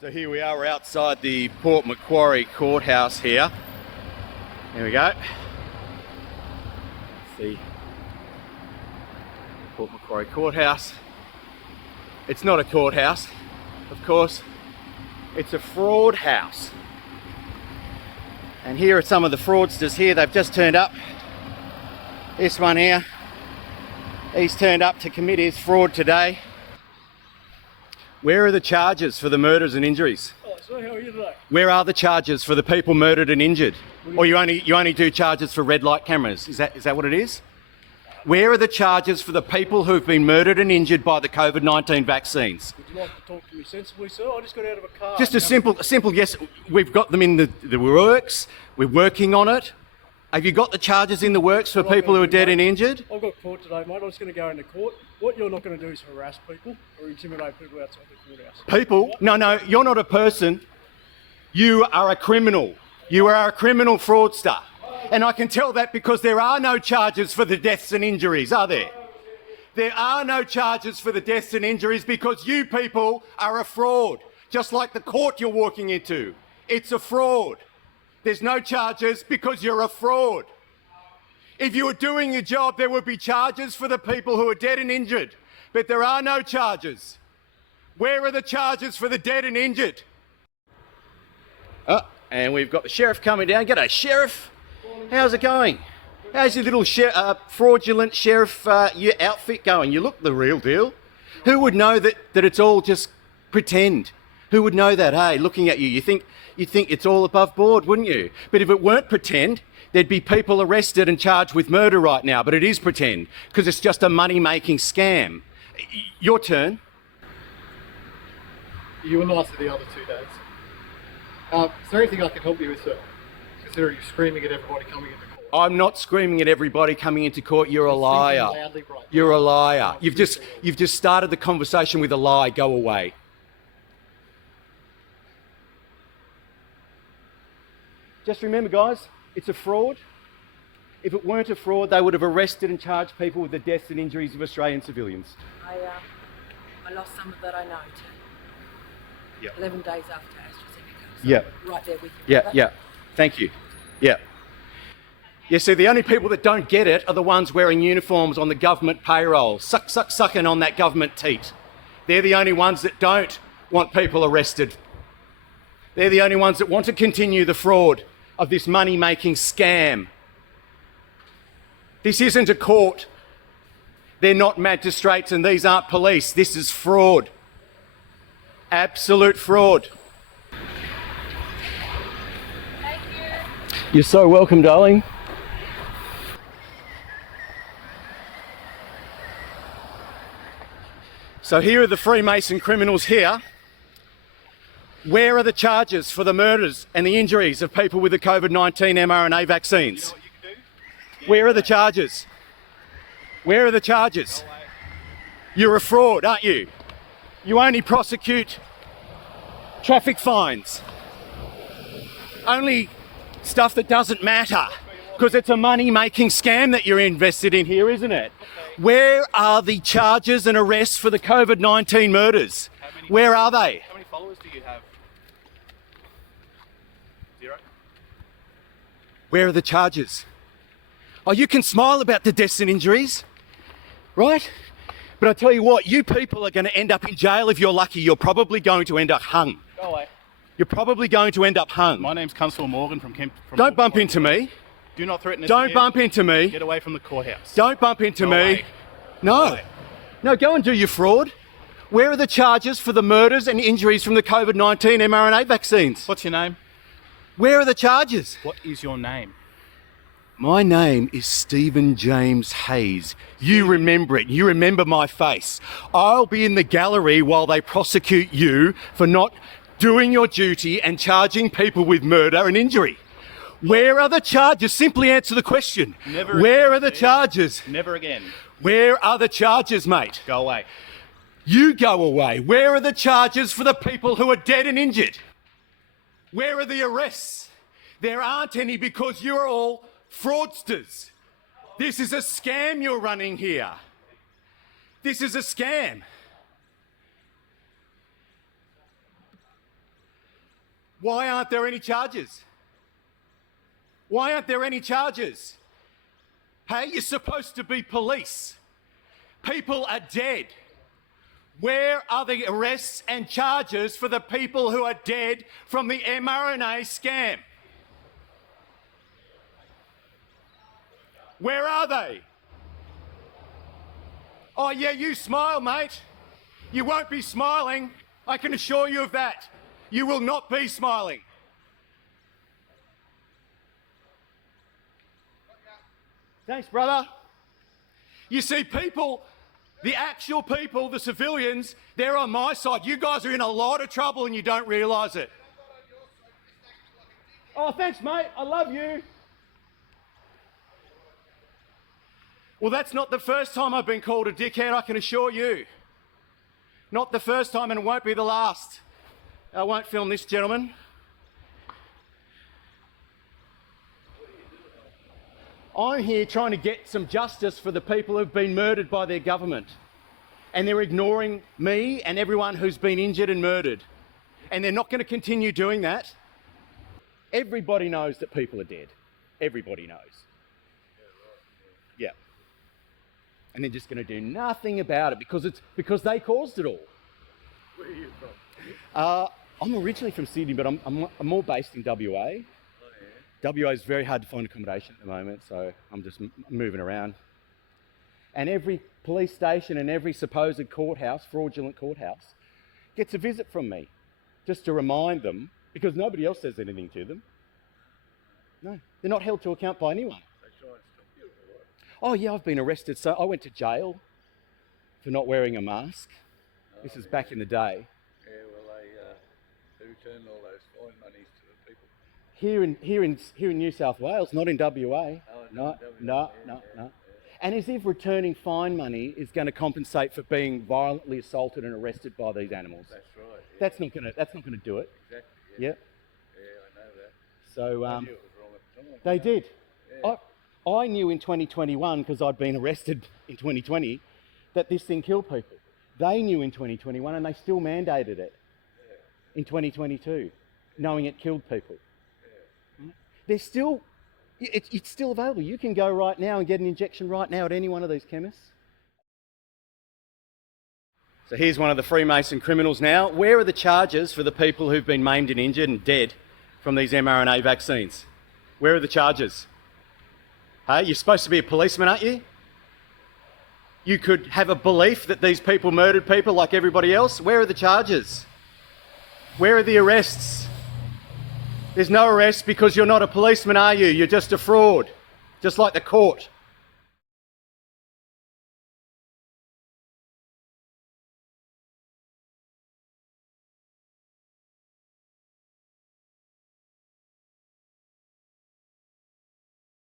So here we are, we're outside the Port Macquarie courthouse here. There we go. See, Port Macquarie courthouse. It's not a courthouse, of course. It's a fraud house. And here are some of the fraudsters here. They've just turned up. This one here, he's turned up to commit his fraud today. Where are the charges for the murders and injuries? Oh, so how are you today? Where are the charges for the people murdered and injured? Or you only do charges for red light cameras? Is that what it is? Where are the charges for the people who've been murdered and injured by the COVID-19 vaccines? Would you like to talk to me sensibly, sir? I just got out of a car. Just a simple yes. We've got them in the works. We're working on it. Have you got the charges in the works for people who are dead and injured? I've got court today, mate. I'm just going to go into court. What you're not going to do is harass people or intimidate people outside the courthouse. People? No, you're not a person. You are a criminal. You are a criminal fraudster. And I can tell that because there are no charges for the deaths and injuries, are there? There are no charges for the deaths and injuries because you people are a fraud. Just like the court you're walking into. It's a fraud. There's no charges because you're a fraud. If you were doing your job, there would be charges for the people who are dead and injured. But there are no charges. Where are the charges for the dead and injured? Oh, and we've got the sheriff coming down. G'day, Sheriff. How's it going? How's your little fraudulent sheriff your outfit going? You look the real deal. Who would know that it's all just pretend? Who would know that? Hey, looking at you, you'd think it's all above board, wouldn't you? But if it weren't pretend, there'd be people arrested and charged with murder right now. But it is pretend because it's just a money-making scam. Your turn. You were nice the other 2 days. Is there anything I can help you with, sir? Considering you're screaming at everybody coming into court. I'm not screaming at everybody coming into court. You're a liar. Loudly right You're a liar. You've just started the conversation with a lie. Go away. Just remember, guys, it's a fraud. If it weren't a fraud, they would have arrested and charged people with the deaths and injuries of Australian civilians. I lost some that I know to 11 days after AstraZeneca. So Yeah. Right there with you. Yeah. Thank you. Yeah. Yeah, see, the only people that don't get it are the ones wearing uniforms on the government payroll, sucking on that government teat. They're the only ones that don't want people arrested. They're the only ones that want to continue the fraud of this money-making scam. This isn't a court. They're not magistrates and these aren't police. This is fraud. Absolute fraud. Thank you. You're so welcome, darling. So here are the Freemason criminals here. Where are the charges for the murders and the injuries of people with the COVID-19 mRNA vaccines? You know what you can do? Where are the charges? Where are the charges? You're a fraud, aren't you? You only prosecute traffic fines. Only stuff that doesn't matter because it's a money-making scam that you're invested in here, isn't it? Where are the charges and arrests for the COVID-19 murders? Where are they? How many followers do you have? 0? Where are the charges? Oh, you can smile about the deaths and injuries, right? But I tell you what, you people are going to end up in jail if you're lucky. You're probably going to end up hung. Go away. You're probably going to end up hung. My name's Constable Morgan from Kemp. Don't bump into me. Do not threaten us. Don't again. bump into me. Get away from the courthouse. Don't bump into Go me. away. No. away. No, go and do your fraud. Where are the charges for the murders and injuries from the COVID-19 mRNA vaccines? What's your name? Where are the charges? What is your name? My name is Stephen James Hayes. You remember it. You remember my face. I'll be in the gallery while they prosecute you for not doing your duty and charging people with murder and injury. Where are the charges? Simply answer the question. Never Where again, are the Steve. charges? Never again. Where are the charges, mate? Go away. You go away. Where are the charges for the people who are dead and injured? Where are the arrests? There aren't any because you're all fraudsters. This is a scam you're running here. This is a scam. Why aren't there any charges? Why aren't there any charges? Hey, you're supposed to be police. People are dead. Where are the arrests and charges for the people who are dead from the mRNA scam? Where are they? Oh yeah, you smile, mate. You won't be smiling. I can assure you of that. You will not be smiling. Thanks, brother. You see, people, the actual people, the civilians, they're on my side. You guys are in a lot of trouble and you don't realise it. Oh, thanks, mate. I love you. Well, that's not the first time I've been called a dickhead, I can assure you. Not the first time, and it won't be the last. I won't film this gentleman. I'm here trying to get some justice for the people who've been murdered by their government. And they're ignoring me and everyone who's been injured and murdered. And they're not going to continue doing that. Everybody knows that people are dead. Everybody knows. Yeah. And they're just going to do nothing about it because they caused it all. Where are you from? I'm originally from Sydney, but I'm more based in WA. Oh, yeah. WA is very hard to find accommodation at the moment, so I'm just moving around. And every police station and every supposed courthouse, fraudulent courthouse, gets a visit from me, just to remind them, because nobody else says anything to them. No, they're not held to account by anyone. They try and stop you or what? Oh yeah, I've been arrested. So I went to jail for not wearing a mask. This is back in the day. Yeah, well, they return all those fine monies to the people. Here in New South Wales, not in WA. Oh, No. yeah. And as if returning fine money is going to compensate for being violently assaulted and arrested by these animals. That's right. Yeah. That's not gonna do it. Exactly. Yeah. Yeah, I know that. So I knew it was wrong at the time. they did. Yeah. I knew in 2021, because I'd been arrested in 2020, that this thing killed people. They knew in 2021 and they still mandated it in 2022, knowing it killed people. There's still, it's still available. You can go right now and get an injection right now at any one of these chemists. So here's one of the Freemason criminals now. Where are the charges for the people who've been maimed and injured and dead from these mRNA vaccines? Where are the charges? Hey, you're supposed to be a policeman, aren't you? You could have a belief that these people murdered people like everybody else. Where are the charges? Where are the arrests? There's no arrest because you're not a policeman, are you? You're just a fraud, just like the court.